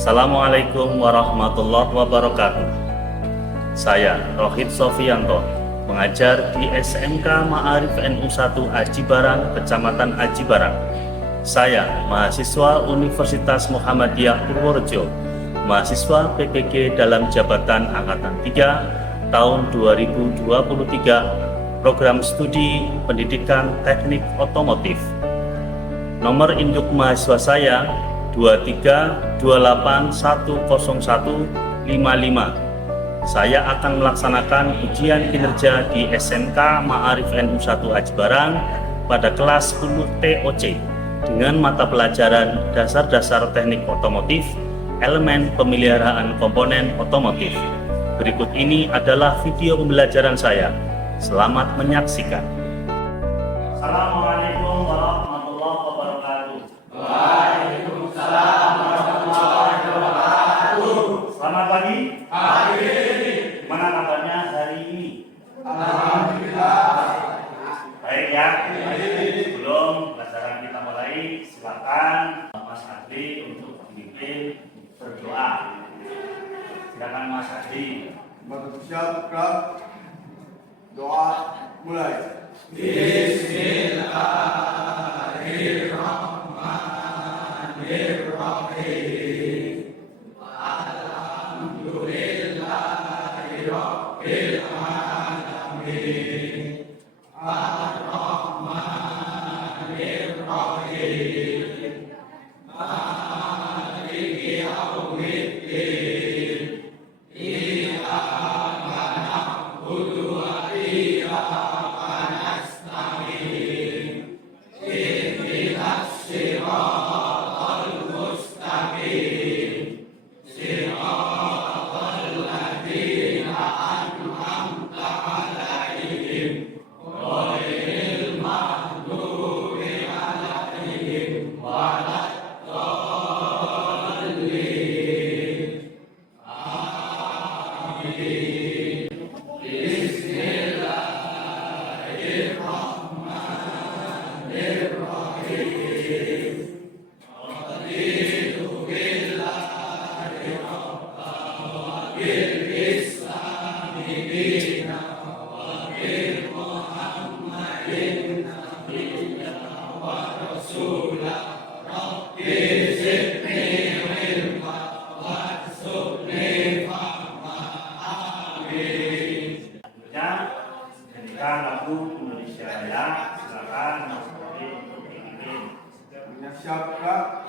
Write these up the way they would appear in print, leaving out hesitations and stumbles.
Assalamualaikum warahmatullahi wabarakatuh. Saya Rohit Sofianto, mengajar di SMK Ma'arif NU 1 Aji Barang, Kecamatan Aji Barang. Saya mahasiswa Universitas Muhammadiyah Purworejo, mahasiswa PPG dalam jabatan Angkatan 3 tahun 2023, program studi Pendidikan Teknik Otomotif. Nomor induk mahasiswa saya 2328100155. Saya akan melaksanakan ujian kinerja di SMK Ma'arif NU 1 Aji Barang pada kelas 10 TOC dengan mata pelajaran dasar-dasar teknik otomotif, elemen pemeliharaan komponen otomotif. Berikut ini adalah video pembelajaran saya. Selamat menyaksikan. Assalamualaikum warahmatullahi wabarakatuh. Waalaikumsalam warahmatullahi wabarakatuh. Selamat pagi. Pagi. Gimana kabarnya hari ini? Alhamdulillah. Baik ya. Baik. Sebelum pelajaran kita mulai, silakan Mas Adli untuk memimpin berdoa. Silakan Mas Adli. Siap, doa mulai. Bismillahirrahmanirrahim. Alhamdulillahirabbil alamin. Ar-Rahmanir-Rahim. Maliki yaumiddin. Iyyaka na'budu wa iyyaka nasta'in. Ihdinas siratal mustaqim. Siratal ladzina an'amta 'alaihim ghairil maghdubi 'alaihim waladdallin. Amin. Bismillahirrahmanirrahim. Raditu billahi rabban wa bil islami dinan wa bi Muhammadin nabiyyan wa rasulan. Rabbi zidni ilman warzuqni fahman. Amin. Selanjutnya, nyanyikan lagu Indonesia Raya. Silakan Mas Adli untuk memimpin. Siap, Kak?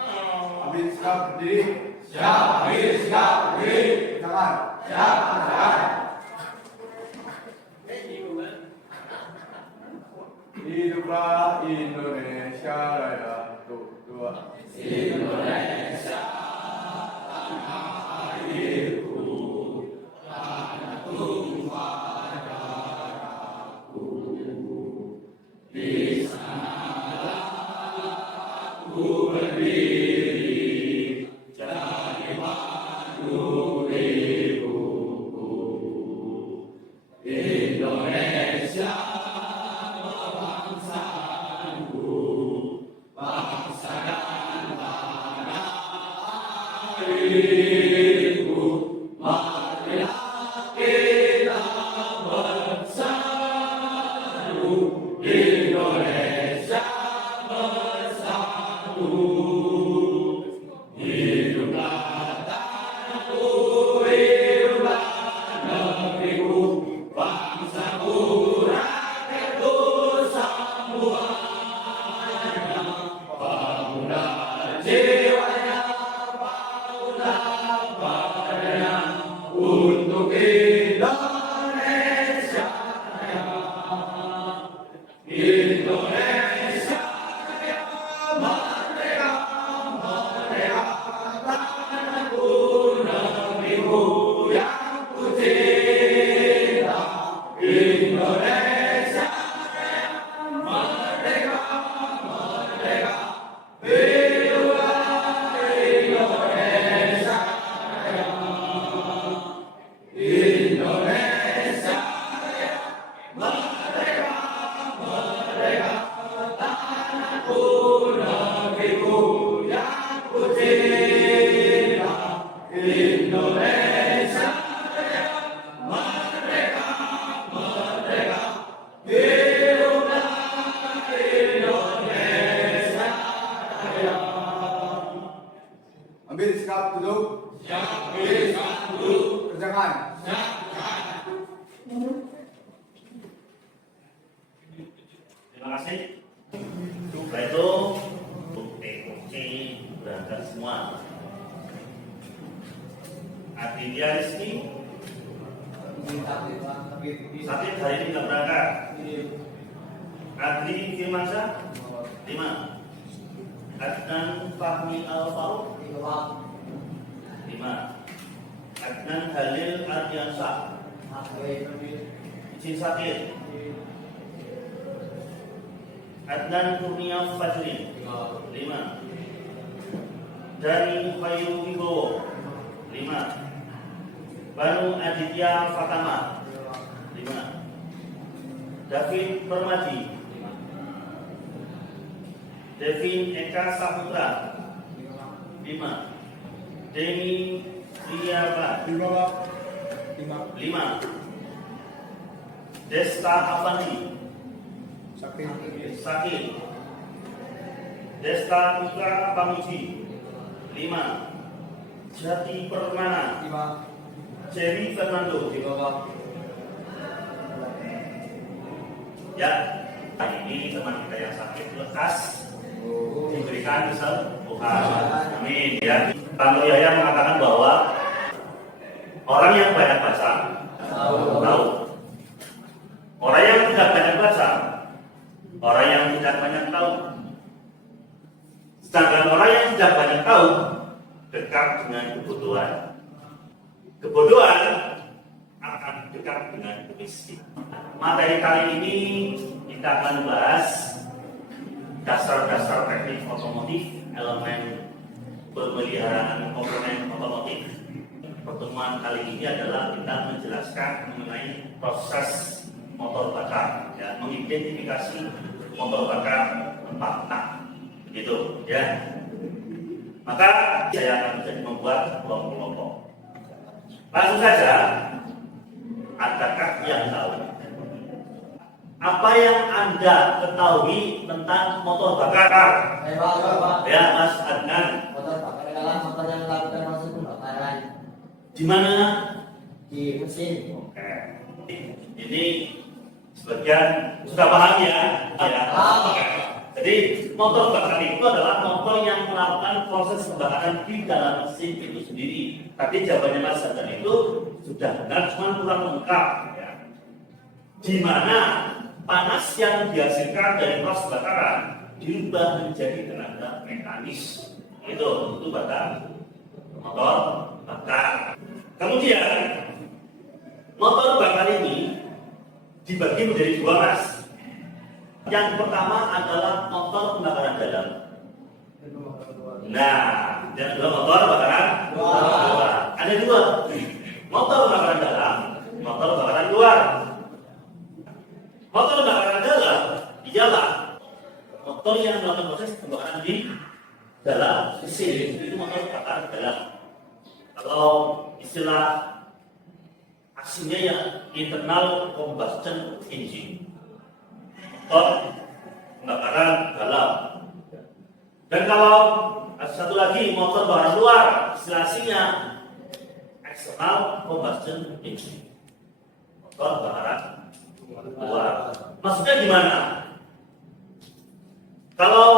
Amin, siap, berdiri. Siap, berdiri, siap, berdiri. Tangan. Siap, tangan. Hiduplah Indonesia Raya. Tuh, dua. Indonesia tanah airku, tanah tumpah darahku. Di sanalah aku berdiri, jadi pandu ibuku. Indonesia bangsaku, bangsa dan tanah airku. Marilah kita bersatu, Indonesia bersatu. Hiduplah tanahku, hiduplah negeriku, bangsaku, rakyatku semuanya. Bangunlah jiwanya, bangunlah badannya untuk Indonesia Raya. Indonesia Raya merdeka, Ambil sikap duduk. Kerjakan. Terima kasih. Setelah itu TOC berangkat semua. Aditya Rizky sakit hari ini nggak berangkat. Adli Firmansyah 5. Adnan Fahmi Al-Faruq 5. Adnan Halil Ardiansyah izin sakit. Adnan Kurnia Fajri 5. Dani Khairul Wibowo 5. Banu Aditya Fatama 5. David Permadi 5. Devin Eka Saputra 5. Deni Liaba 5. Desta Afandi Sakit. Desta Putra Pamuji 5. Jati Permana 5. Jerry Fernando ya, hari ini teman kita yang sakit lekas diberikan kesembuhan. Amin ya. Tante Yaya mengatakan bahwa orang yang banyak baca tahu. Orang yang tidak banyak baca, orang yang tidak banyak tahu. Sedangkan orang yang tidak banyak tahu dekat dengan kebutuhan. Kebodohan akan dekat dengan kemiskinan. Materi kali ini kita akan bahas dasar-dasar teknik otomotif, elemen pemeliharaan komponen otomotif. Pertemuan kali ini adalah kita menjelaskan mengenai proses motor bakar, ya, mengidentifikasi motor bakar 4 tak, begitu, ya. Maka saya akan menjadi membuat kelompok-kelompok. Langsung saja, adakah yang tahu apa yang Anda ketahui tentang motor bakar? Ya, Mas Adnan. Motor bakar adalah motor yang melakukan proses pembakaran Di mana? di mesin. Oke. Ini sebagian sudah paham ya? Ya. Oke. Jadi motor bakar itu adalah motor yang melakukan proses pembakaran di dalam mesin itu sendiri. Tadi jawabannya Mas Adnan itu sudah benar, cuma kurang lengkap. Ya. Di mana panas yang dihasilkan dari proses bakaran diubah menjadi tenaga mekanis. Itu bakar motor bakar. Kemudian motor bakar ini dibagi menjadi 2, Mas. Yang pertama adalah motor pembakaran dalam. Nah, yang kedua motor bakaran luar. Ada 2, motor bakaran dalam, motor bakaran luar. Motor bakaran dalam ialah motor yang melakukan proses pembakaran di dalam mesin. Itu motor bakaran dalam. Kalau istilah aslinya ya internal combustion engine, motor pembakaran dalam. Dan kalau satu lagi motor bakaran luar, istilah aslinya external combustion engine, motor bakaran luar. Maksudnya gimana? Kalau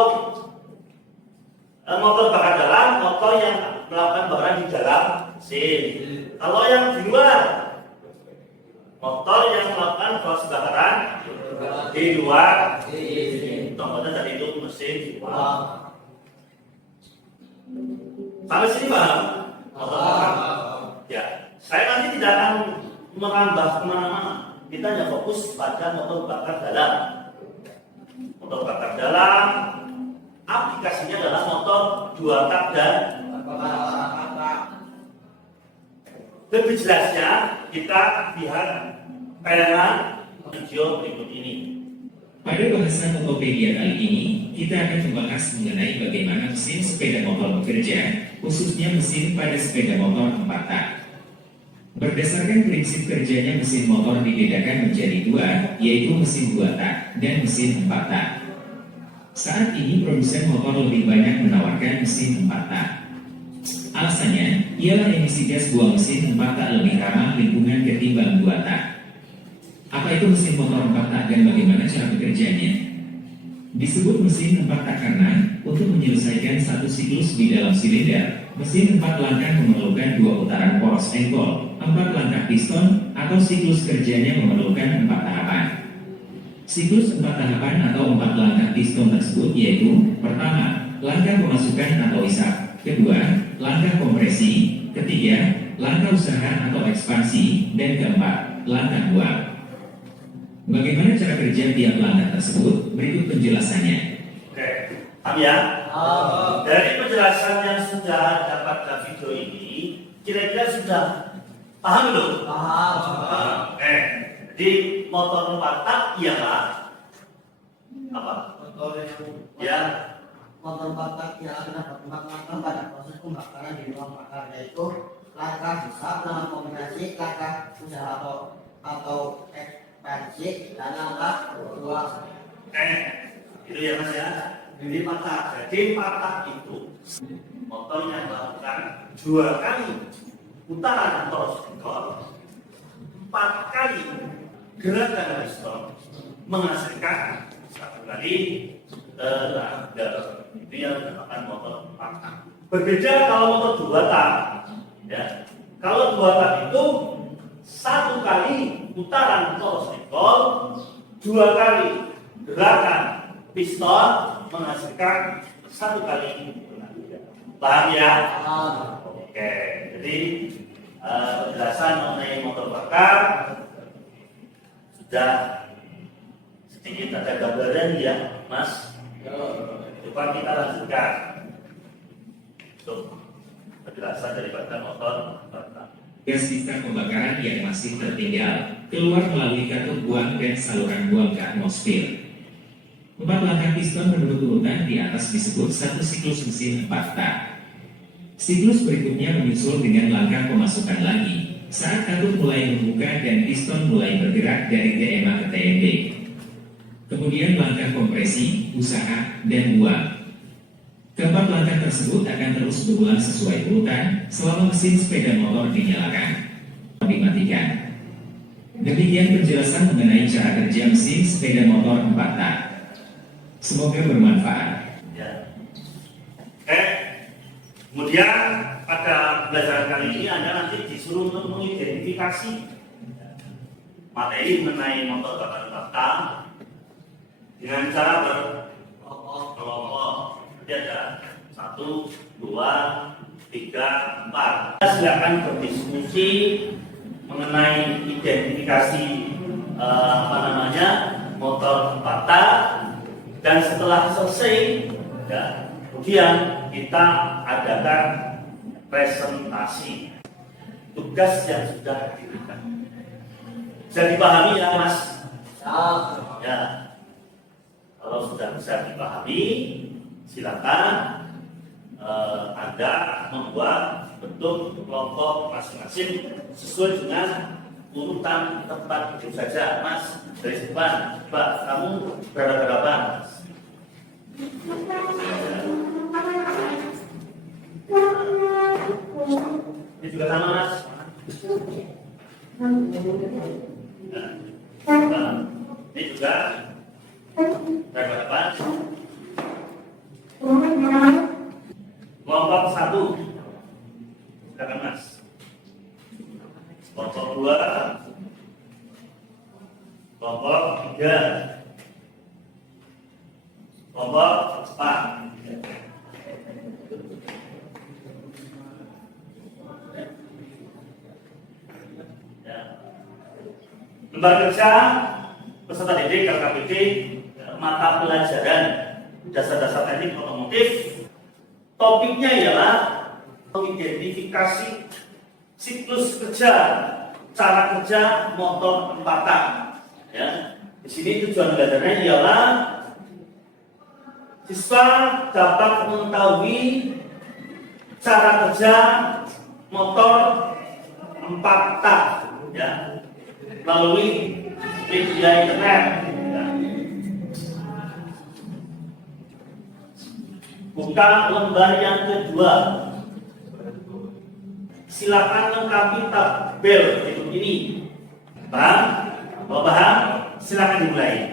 motor bakar dalam, motor yang melakukan bakaran di dalam mesin. Kalau yang di luar, motor yang melakukan proses bakaran di luar. Contohnya tadi itu mesin di luar. Sampai sini paham? Motor bakar. Ya, saya nanti tidak akan merambah kemana-mana. Kita hanya fokus pada motor bakar dalam. Motor bakar dalam aplikasinya adalah motor 2 tak dan lebih jelasnya kita lihat tayangan video berikut ini. Pada bahasan Motopedia kali ini, kita akan membahas mengenai bagaimana mesin sepeda motor bekerja, khususnya mesin pada sepeda motor 4 tak. Berdasarkan prinsip kerjanya mesin motor dibedakan menjadi 2, yaitu mesin 2 tak dan mesin 4 tak. Saat ini produsen motor lebih banyak menawarkan mesin 4 tak. Alasannya ialah emisi gas buang mesin 4 tak lebih ramah lingkungan ketimbang 2 tak. Apa itu mesin motor 4 tak dan bagaimana cara bekerjanya? Disebut mesin 4 tak karena untuk menyelesaikan satu siklus di dalam silinder, mesin 4 langkah memerlukan 2 putaran poros engkol, 4 langkah piston, atau siklus kerjanya memerlukan 4 tahapan. Siklus 4 tahapan atau 4 langkah piston tersebut yaitu: pertama, langkah pemasukan atau isap; kedua, langkah kompresi; ketiga, langkah usaha atau ekspansi; dan keempat, langkah buang. Bagaimana cara kerja tiap langkah tersebut? Berikut penjelasannya. Oke, paham ya? Dari penjelasan yang sudah dapat dalam video ini, kira-kira sudah paham belum? Paham. Jadi motor 4 tak ialah apa? Ya, Motor 4 tak yang akan dapat langkah pada proses pembakaran di ruang bakar, yaitu langkah hisap, langkah kombinasi, langkah usaha atau ekspansi, dan langkah buang. itu ya Mas ya. Jadi 4 tak. Jadi 4 tak itu motornya melakukan 2 kali putaran poros engkol, 4 kali gerakan piston, menghasilkan 1 kali tenaga. Itu yang dinamakan motor 4 tak. Berbeda kalau motor 2 tak. Ya. Kalau 2 tak itu 1 kali putaran poros engkol, 2 kali gerakan piston, menghasilkan 1 kali tenaga. Paham ya? Oke, jadi penjelasan mengenai motor bakar sudah sedikit ada gambaran ya, Mas. Coba kita lanjutkan untuk penjelasan daripada motor bakar. Gas sisa pembakaran yang masih tertinggal keluar melalui katup buang dan saluran buang ke atmosfer. 4 langkah piston menurut urutan di atas disebut satu siklus mesin 4 tak. Siklus berikutnya menyusul dengan langkah pemasukan lagi saat katup mulai membuka dan piston mulai bergerak dari TMA ke TMD. Kemudian langkah kompresi, usaha, dan buang. Keempat langkah tersebut akan terus berulang sesuai urutan selama mesin sepeda motor dinyalakan atau dimatikan. Demikian penjelasan mengenai cara kerja mesin sepeda motor 4 tak. Semoga bermanfaat. Ya. Kemudian pada pelajaran kali ini Anda nanti disuruh untuk mengidentifikasi materi mengenai motor bakar 4 tak dengan cara berkelompok. Jadi ada 1, 2, 3, 4. Kita silakan berdiskusi mengenai identifikasi motor 4 tak, dan setelah selesai ya, kemudian kita adakan presentasi tugas yang sudah diberikan. Bisa dipahami ya Mas? Ya. Kalau sudah bisa dipahami, silakan Anda membuat bentuk kelompok masing-masing sesuai dengan urutan tempat duduk saja. Mas, dari depan, Mbak, kamu berapa? Ini juga sama, Mas. Ini juga berapa? Kelompok 1, silakan Mas. Kelompok 2, kelompok 3, kelompok 4. Ya. Lembar kerja peserta didik LKPD mata pelajaran dasar-dasar teknik otomotif. Topiknya ialah mengidentifikasi siklus kerja, cara kerja motor 4 tak. Ya, di sini tujuan belajarnya ialah siswa dapat mengetahui cara kerja motor 4 tak, ya, melalui media internet. Ya. Buka lembar yang kedua. Silakan lengkapi tabel berikut ini. Paham? Kalau paham, silakan dimulai.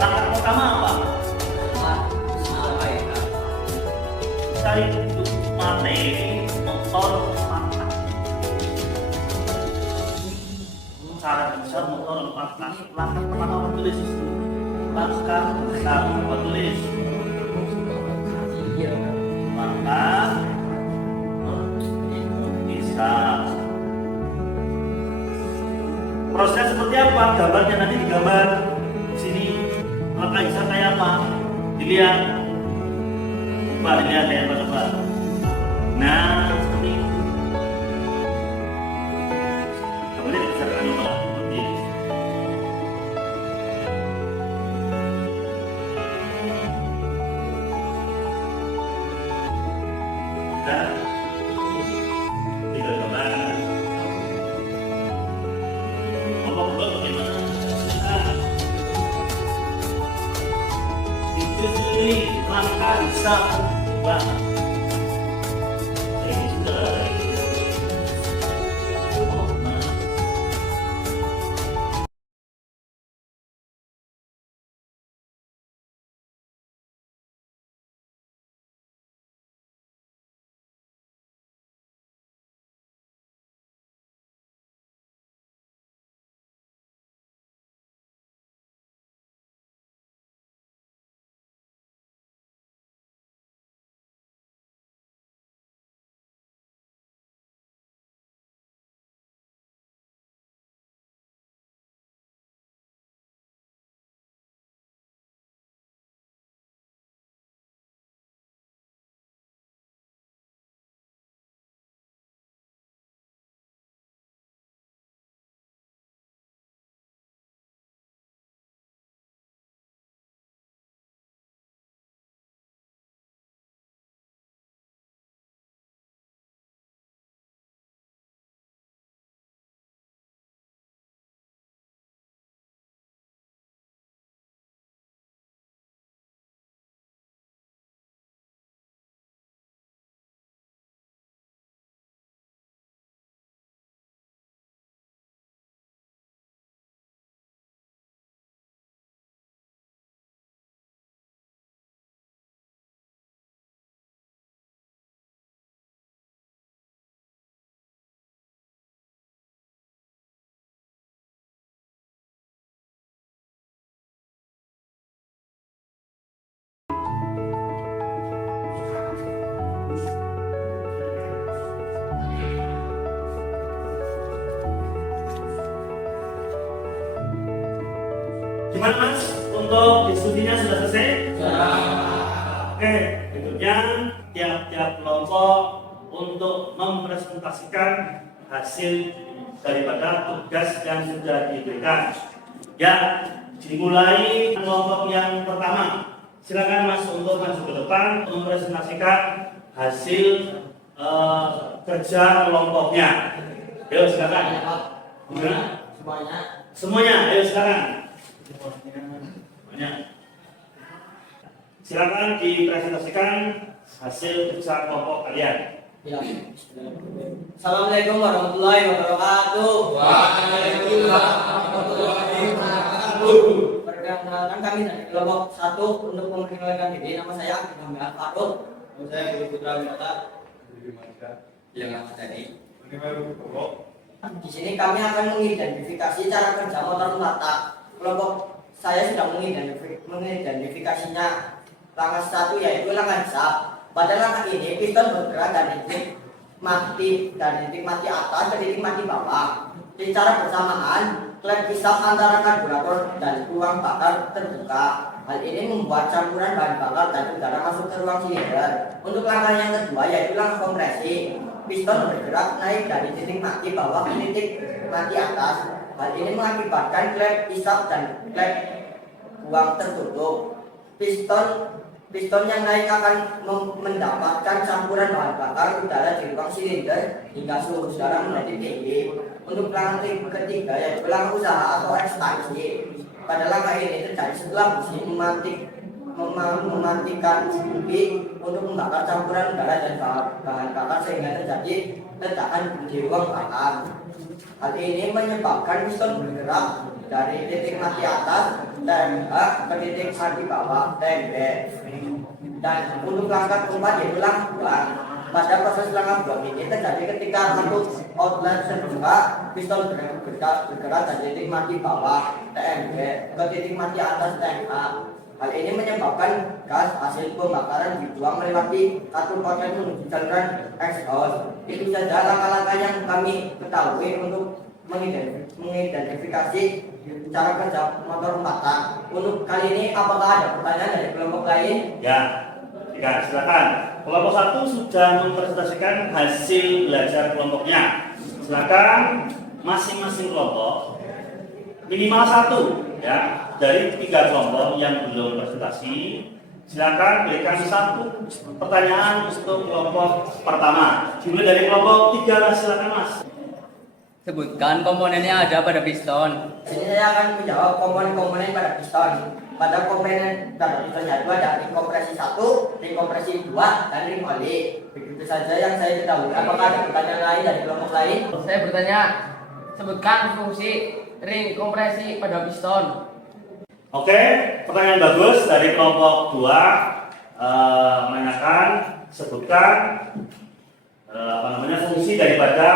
Langkah pertama apa? Cari untuk materi motor patah. Cara besar motor patah. Langkah pertama apa tulis? Langkah pertama apa tulis? Langkah bisa. Proses seperti apa? Gambarnya nanti digambar sini. Maka bisa kayak apa? Dilihat. Coba dilihat ya Pak. Nah, seperti itu. Kemudian dibesarkan dulu Pak. Seperti ini. Nah, tidak gambar. Ngomong-ngomong bagaimana? Ini maka bisa berubah. Gimana Mas? Untuk diskusinya sudah selesai? Oke, berikutnya tiap-tiap kelompok untuk mempresentasikan hasil daripada tugas yang sudah diberikan. Ya, dimulai kelompok yang pertama. Silakan Mas untuk maju ke depan mempresentasikan hasil kerja kelompoknya. Ayo silakan. Semuanya, ayo silakan. Silakan dipresentasikan hasil kerja kelompok kalian. Assalamualaikum warahmatullahi wabarakatuh. Waalaikumsalam warahmatullahi wabarakatuh. Perkenalkan kami dari kelompok 1 untuk memperkenalkan diri. Nama saya Abdul Hamid Faruk. Saya Guru Putra Winata. Yang Ahmad Dhani. Di sini kami akan mengidentifikasi cara kerja motor mata. Kelompok saya sudah mengidentifikasinya. Langkah 1 yaitu langkah hisap. Pada langkah ini piston bergerak dari titik mati atas ke titik mati bawah. Secara bersamaan, klep hisap antara karburator dan ruang bakar terbuka. Hal ini membuat campuran bahan bakar dan udara masuk ke ruang silinder. Untuk langkah yang kedua yaitu langkah kompresi. Piston bergerak naik dari titik mati bawah ke titik mati atas. Hal ini mengakibatkan klep hisap dan klep buang tertutup. Piston yang naik akan mendapatkan campuran bahan bakar udara di ruang silinder hingga suhu udara menjadi tinggi. Untuk langkah ketiga yaitu langkah usaha atau ekspansi. Pada langkah ini terjadi setelah mesin mematikan bumi untuk membakar campuran udara dan bahan bakar sehingga terjadi ledakan di ruang bakar. Hal ini menyebabkan piston bergerak dari titik mati atas tembak ke titik mati bawah tembak. Dan untuk langkah keempat yaitu langkah buang. Pada proses langkah buang ini terjadi ketika satu outlet terbuka, piston bergerak dari titik mati bawah tembak ke titik mati atas tembak. Hal ini menyebabkan gas hasil pembakaran dibuang melewati satu outlet menuju saluran exhaust. Itu saja langkah-langkah yang kami ketahui untuk mengidentifikasi cara kerja motor mata. Untuk kali ini apakah ada pertanyaan dari kelompok lain? Ya, silakan. Kelompok 1 sudah mempresentasikan hasil belajar kelompoknya. Silakan masing-masing kelompok minimal 1 ya dari 3 kelompok yang belum presentasi. Silakan berikan 1 pertanyaan untuk kelompok pertama. Dimulai dari kelompok 3, Mas. Silakan, Mas. Sebutkan komponen yang ada pada piston. Ini saya akan menjawab komponen-komponen pada piston. Pada komponen pada pistonnya itu ada ring kompresi 1, ring kompresi 2, dan ring oli. Begitu saja yang saya ketahui. Apakah ada pertanyaan lain dari kelompok lain? Saya bertanya, sebutkan fungsi ring kompresi pada piston. Oke, pertanyaan bagus dari kelompok 2 menanyakan sebutkan fungsi daripada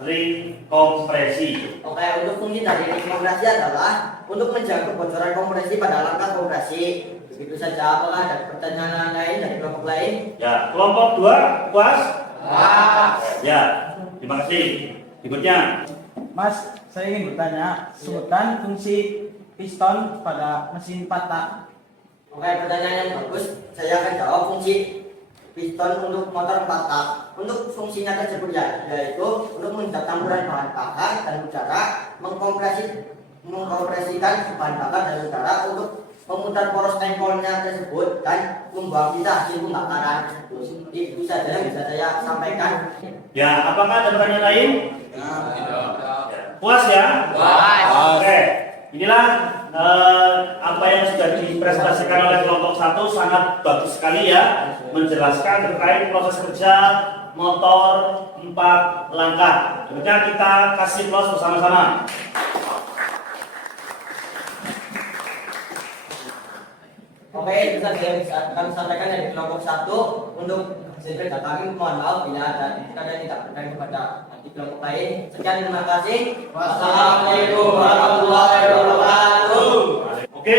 ring kompresi. Oke, untuk fungsi dari ring kompresi adalah untuk menjaga kebocoran kompresi pada langkah kompresi. Begitu saja. Apakah ada pertanyaan lain dari kelompok lain? Ya, kelompok 2 puas? Ya, terima kasih. Berikutnya, Mas, saya ingin bertanya, sebutkan fungsi piston pada mesin 4 tak. Oke, pertanyaan yang bagus. Saya akan jawab fungsi piston untuk motor 4 tak. Untuk fungsinya tersebut yaitu untuk mengikat campuran bahan bakar dan udara, mengkompresikan bahan bakar dan udara untuk memutar poros tempelnya tersebut dan membuang sisa hasil pembakaran tersebut. Itu saja yang bisa saya sampaikan. ya, apakah ada pertanyaan lain? Puas ya? Puas. Oke, inilah apa yang sudah dipresentasikan oleh kelompok 1 sangat bagus sekali ya, menjelaskan terkait proses kerja motor 4 langkah. Berikutnya kita kasih plus bersama-sama. Oke, itu saja yang bisa kami sampaikan dari kelompok 1. Untuk hasil kerja kami, mohon maaf bila ada yang tidak berkenan kepada di kelompok lain. Sekian, terima kasih. Wassalamualaikum warahmatullahi wabarakatuh. Oke,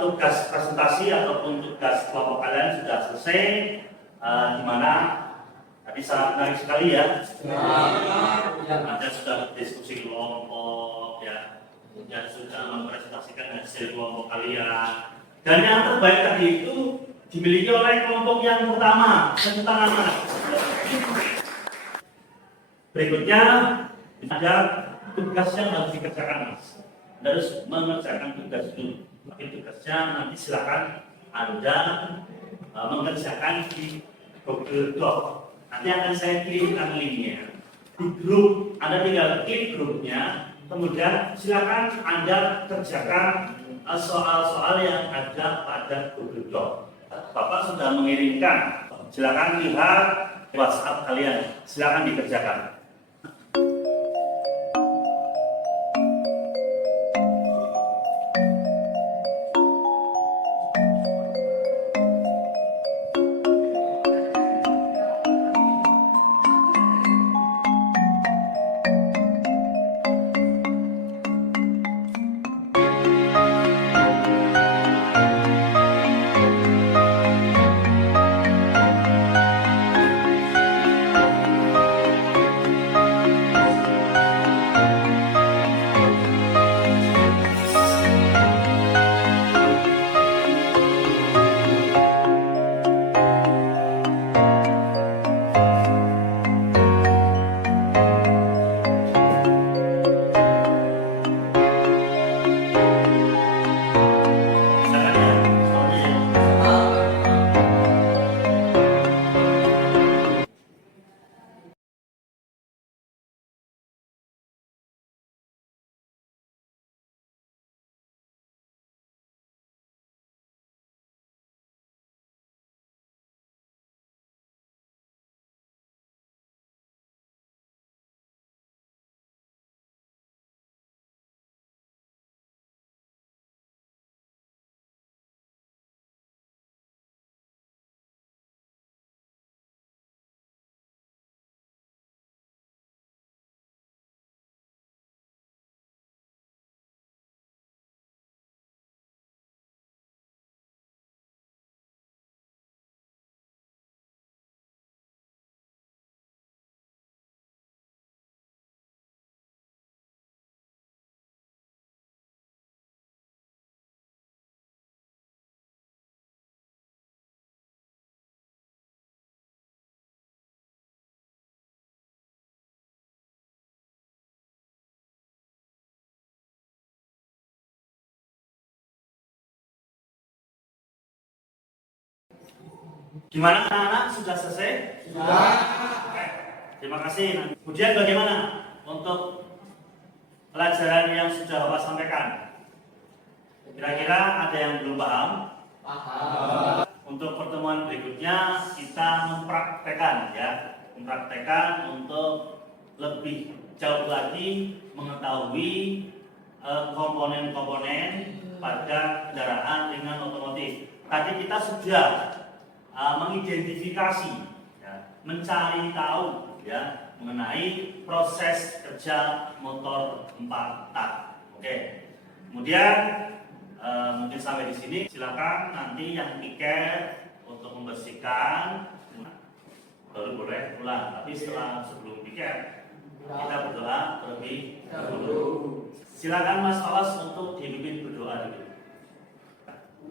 tugas presentasi ataupun tugas kelompok kalian sudah selesai. Di mana tadi sangat menarik sekali ya. Anda sudah diskusi kelompok ya, kemudian sudah mempresentasikan hasil kelompok kalian. Dan yang terbaik tadi itu dimiliki oleh kelompok yang pertama. Tepuk tangan, Mas. Berikutnya ada tugas yang harus dikerjakan, Mas. Anda harus mengerjakan tugas itu. Tapi tugasnya nanti silakan Anda mengerjakan di Google Doc. Nanti akan saya kirimkan linknya di grup. Anda tinggal klik grupnya, kemudian silakan Anda kerjakan soal-soal yang ada pada Google Doc. Bapak sudah mengirimkan. Silakan lihat WhatsApp kalian. Silakan dikerjakan. Gimana anak-anak? Sudah selesai? Sudah. Oke. Terima kasih. Kemudian bagaimana untuk pelajaran yang sudah Bapak sampaikan? Kira-kira ada yang belum paham? Paham. Untuk pertemuan berikutnya kita mempraktekkan ya, mempraktekkan untuk lebih jauh lagi mengetahui komponen-komponen pada kendaraan ringan otomotif. Tadi kita sudah mengidentifikasi, ya, mencari tahu ya mengenai proses kerja motor 4 tak. Oke. Kemudian mungkin sampai di sini. Silakan nanti yang piket untuk membersihkan baru boleh pulang. Tapi sebelum piket kita berdoa terlebih dahulu. Silakan Mas Fawas untuk dipimpin berdoa dulu.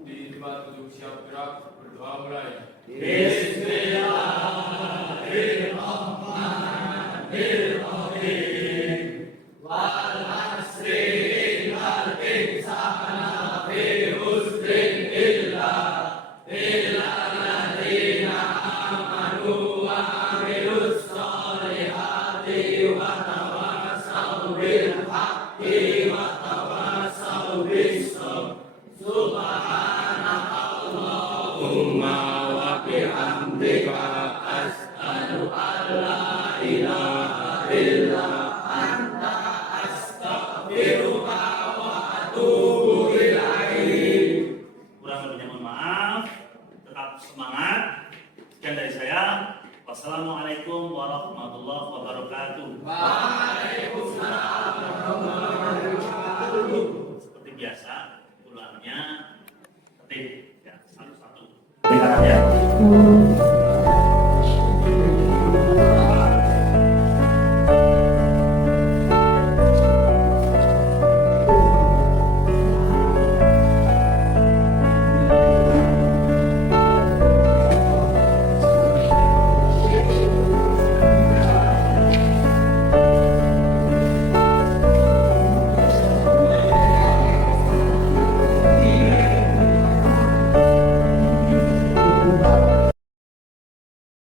Di tempat duduk siap gerak, berdoa mulai. Bismillahirrahmanirrahim. Wal asri innal insana lafi khusrin illa alladziina amanu wa amilus sholihati wa tawassaw bil haqqi wa tawassaw bis sabr. Subhanallahumma wa bihamdika asyhadu an la ilaha illa anta astaghfiruka wa atubu ilaik. Kurang lebihnya mohon maaf. Tetap semangat. Sekian dari saya. Wassalamualaikum warahmatullahi wabarakatuh. Waalaikumsalam warahmatullahi wabarakatuh. Seperti biasa, ulangnya tertib.